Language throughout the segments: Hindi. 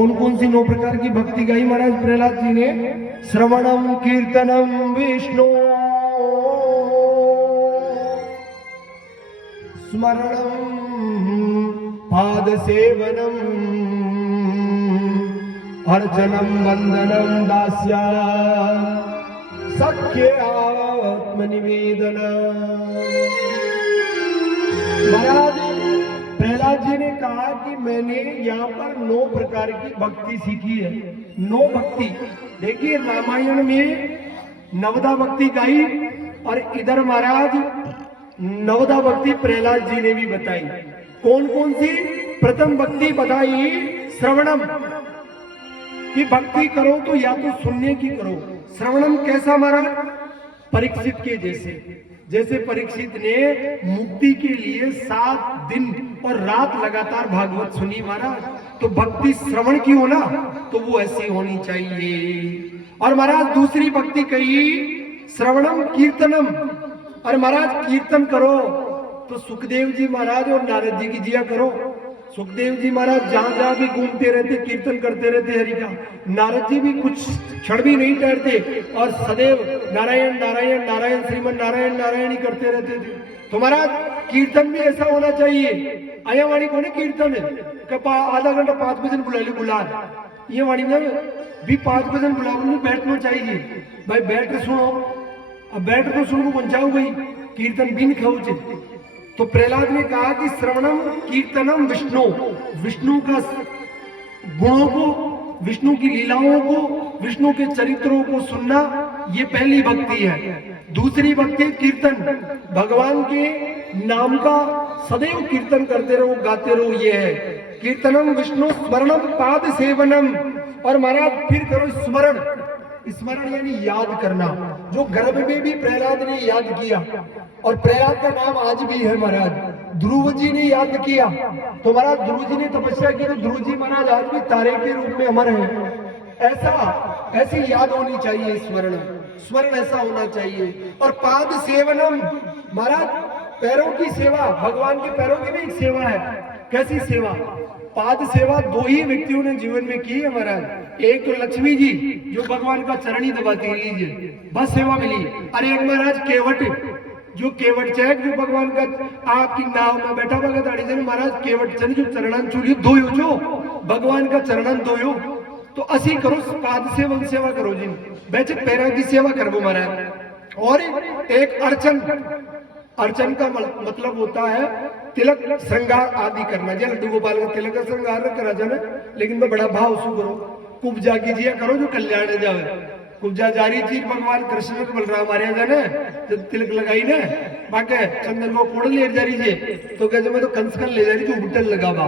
कौन कौन सी 9 प्रकार की भक्ति गाई महाराज प्रहलाद जी ने? श्रवणम कीर्तनम विष्णु, स्मरणम पाद सेवनम, अर्चनम वंदनम दास्या, सख्य आत्मनिवेदन। महाराज प्रहलाद जी ने कहा कि मैंने यहाँ पर 9 प्रकार की भक्ति सीखी है। 9 भक्ति, देखिए रामायण में नवदा भक्ति गाई और इधर महाराज नवदा भक्ति प्रहलाद जी ने भी बताई। कौन कौन सी? प्रथम भक्ति बताई श्रवणम की भक्ति करो तो या तो सुनने की करो। श्रवणम कैसा महाराज? परीक्षित के जैसे परीक्षित ने मुक्ति के लिए 7 दिन और रात लगातार भागवत सुनी महाराज, तो भक्ति श्रवण की हो ना तो वो ऐसी होनी चाहिए। और महाराज दूसरी भक्ति कही श्रवणम कीर्तनम, और महाराज कीर्तन करो तो सुखदेव जी महाराज और नारद जी की जिया करो। सुखदेव जी महाराज जहां जहां भी घूमते रहते, कीर्तन करते रहते हरि का। नारद जी भी कुछ क्षण भी नहीं ठहरते और सदैव नारायण नारायण नारायण श्रीमन नारायण नारायण ही करते रहते थे। तो महाराज कीर्तन भी ऐसा होना चाहिए। आया वाणी को कीर्तन आधा घंटा 5 बजे बुला ये वाणी ने भी 5 बजे बुलाओ बैठना चाहिए भाई, बैठ सुनो। अब बैठ तो सुनो कौन जाओ भाई, कीर्तन बिन खाओ। तो प्रहलाद ने कहा कि श्रवणम कीर्तनम विष्णु, विष्णु का गुणों को, विष्णु की लीलाओं को, विष्णु के चरित्रों को सुनना, ये पहली भक्ति है। दूसरी भक्ति कीर्तन, भगवान के नाम का सदैव कीर्तन करते रहो, गाते रहो, ये है कीर्तनम विष्णु। स्मरणम पाद सेवनम, और महाराज फिर करो स्मरण। स्मरण यानी याद करना, जो गर्भ में भी प्रहलाद ने याद किया, और प्रहलाद का नाम आज भी है महाराज। ध्रुव जी ने याद किया, तो महाराज ध्रुव जी ने तपस्या की, तो ध्रुव जी महाराज आज भी तारे के रूप में अमर है। ऐसी याद होनी चाहिए। स्मरण ऐसा होना चाहिए। और पाद सेवनम, महाराज पैरों की सेवा, भगवान के पैरों की भी एक सेवा है। कैसी सेवा? पाद सेवा 2 ही व्यक्तियों ने जीवन में की है महाराज। एक तो लक्ष्मी जी जो भगवान का चरण ही दबाती लीजिए, बस सेवा मिली। और एक महाराज केवट, जो केवट चैक जो भगवान का आपकी नाव में बैठा भगत आड़ी जन महाराज केवट चंद जो चरणन चूलियो धोयो, जो भगवान का चरणन धोयो। तो असी करो पाद सेवन सेवा करो जी, बेच पैरों की सेवा करो महाराज। और एक अर्चन का मतलब होता है तिलक श्रृंगार आदि करना। जैसे लड्डू गोपाल का तिलक का श्रृंगार करा जाना, लेकिन मैं बड़ा भाव सु करो, कुब्जा कीजिए करो जो कल्याण जावे। कुब्जा जारी चीज भगवान कृष्ण को बलराम मारे जाने जब तिलक लगाई ना, बाकी चंदन को कोड़ ले जा रही है, तो कहते मैं तो कंसकन ले जा रही जो बुटल लगावा।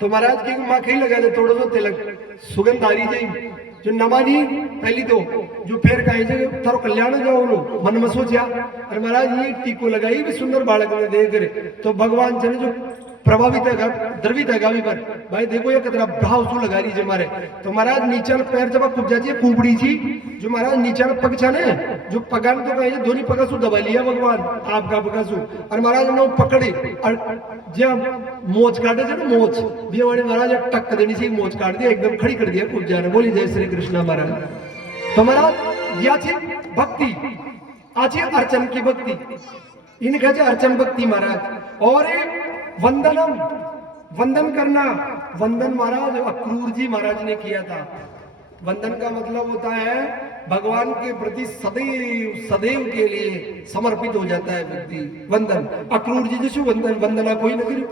तो महाराज की माँ कहीं लगा दे थोड़ा सा तिलक, सुगंध आ रही जाए जो नमानी पहली तो जो फिर कहे थारो कल्याण जाओ लो मन में सोचा। और महाराज ये टीको लगाई भी सुंदर बालक ने देख करे, तो भगवान जन जो प्रभावित है द्रवित है गावी पर भाई देखो ये कितना भाव सु लगा रही है हमारे। तो महाराज नीचा पैर जब कुब्जा जी कुबड़ी जी जो महाराज नीचा पग छाने जो पगान तो कहे दोनों पगासु दबा लिया भगवान आपका पगासु। और महाराज ने पकड़े और जब मोच काटे थे ना, मोच भी हमारे महाराज टक्क देनी से मोच काट दिया, एकदम खड़ी कर दिया कुब्जा ने। बोली जय श्री कृष्ण महाराज। तो महाराज या भक्ति आज अर्चन की भक्ति, इनका अर्चन भक्ति महाराज। और वंदनम, वंदन करना। वंदन महाराज अक्रूर जी महाराज ने किया था। वंदन का मतलब होता है भगवान के प्रति सदैव के लिए समर्पित हो जाता है व्यक्ति। वंदन अक्रूर जी जैसे वंदना कोई न करे,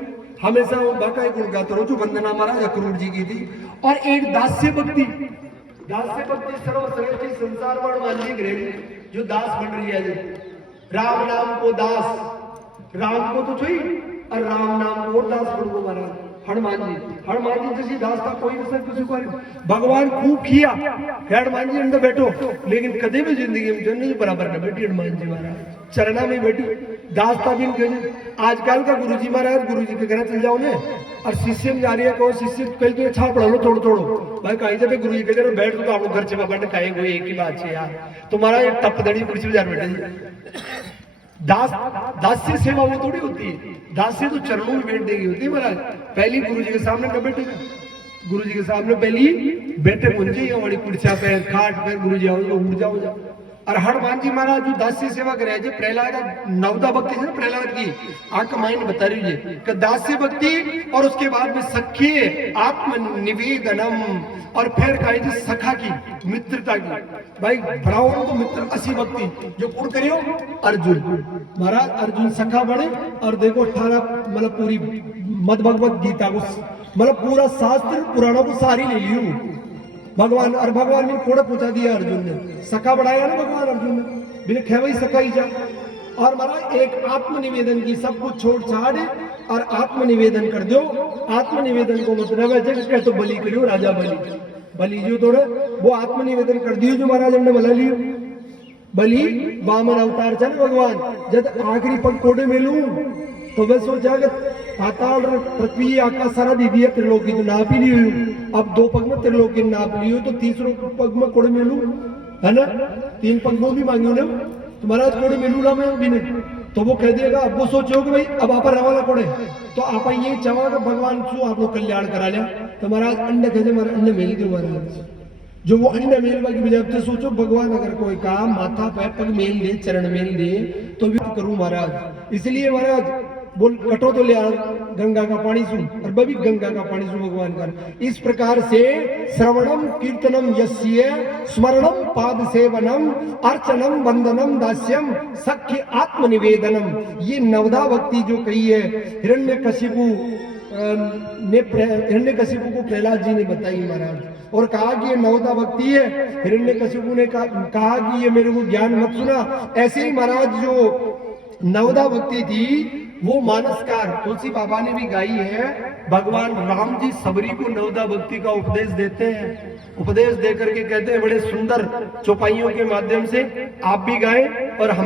हमेशा बाका गुण गाते रहो जो वंदना महाराज अक्रूर जी की थी। और एक दास्य भक्ति, दास्य भक्ति सर्वश्रेष्ठ संसार में मानसिक रही जो दास बन रही है। राम नाम को दास, राम को तो छुई और राम नाम को दास बन को महाराज। हनुमान जी जैसी दास का कोई असर किसी को भगवान खूब किया। हनुमान जी अंदर बैठो, लेकिन कदे भी जिंदगी में नहीं बराबर न बैठी हनुमान जी महाराज चरणा में बैठी दासता भी। आजकल का गुरु जी महाराज, गुरु जी के घर चल जाओ ने और शिष्य में जा रही है कहो शिष्य कल तो अच्छा पढ़ा लो थोड़ो भाई कहीं जब गुरु जी के घर बैठ तो आप घर से बाबा ने खाए गए एक ही बात है यार। तुम्हारा एक टप दड़ी कुर्सी बाजार बैठे दास्य सेवा वो थोड़ी होती है। दास्य तो चरणों में बैठ देगी होती है महाराज। पहली गुरु जी के सामने न बैठे गुरु जी के सामने पहली बैठे मुंजे हमारी कुर्सिया पे खाट पे गुरु जी आओ तो उठ जाओ। और हनुमान जी महाराज जो दास्य सेवा करे जे प्रहलाद नवदा भक्ति है प्रहलाद की आंख माइन बता रही है कि दास्य भक्ति और उसके बाद में सख्य आत्म निवेदनम और फिर कहे जी सखा की मित्रता की। भाई बढ़ाओ तो मित्र असी भक्ति जो कौन करियो अर्जुन महाराज अर्जुन सखा बने। और देखो 18 मतलब पूरी मद भगवत गीता को मतलब पूरा शास्त्र पुराणों को सारी ले लियो भगवान। और भगवान ने थोड़ा पूछा दिया अर्जुन ने सखा बढ़ाया ना भगवान अर्जुन ने बिना खेवई सखा ही जा। और महाराज एक आत्मनिवेदन की सब कुछ छोड़ छाड़ और आत्मनिवेदन कर दो। आत्मनिवेदन को मतलब है जगह तो बलि करियो राजा बलि जो थोड़ा वो आत्मनिवेदन कर दियो जो महाराज हमने बना लियो। बलि वामन अवतार चल भगवान जब आखिरी पग कोडे में लू तो वह सोचा कि पाताल पृथ्वी आकाश सारा दे दिया त्रिलोकी तो नाप ही नहीं हुई। अब 2 पग में त्रिलोकी नाप ली हो तो 3रे पग में कोड़े मिलू है ना 3 पग में भी मांगी ना तो महाराज कोड़े मिलू ना मैं भी नहीं तो वो कह देगा। अब वो सोचो कि भाई अब आप रवाला कोड़े तो आप ये चाहो कि भगवान शू आप लोग कल्याण करा लिया तो महाराज अंडे थे महाराज अंडे मेल दो महाराज जो वो अंडे मेल वाली बजाय तो सोचो भगवान अगर कोई काम माथा पे पग मेल दे चरण मेल दे तो भी करूं महाराज। इसलिए महाराज बोल कटो तो ले गंगा का पानी सुन और बभी गंगा का पानी सुन भगवान कर। इस प्रकार से श्रवणम कीर्तनम यस्य स्मरणम पाद सेवनम अर्चनम वंदनम दास्यम सख्य आत्मनिवेदनम ये नवदा भक्ति जो कही है हिरण्यकशिपु को प्रहलाद जी ने बताई महाराज और कहा कि ये नवदा भक्ति है। हिरण्यकशिपु ने कहा कि ये मेरे को ज्ञान मत सुना। ऐसे ही महाराज जो नवदा भक्ति थी वो मानसकार तुलसी बाबा ने भी गाई है। भगवान राम जी सबरी को नवदा भक्ति का उपदेश देते हैं। उपदेश देकर के कहते हैं बड़े सुंदर चौपाइयों के माध्यम से आप भी गाएं और हम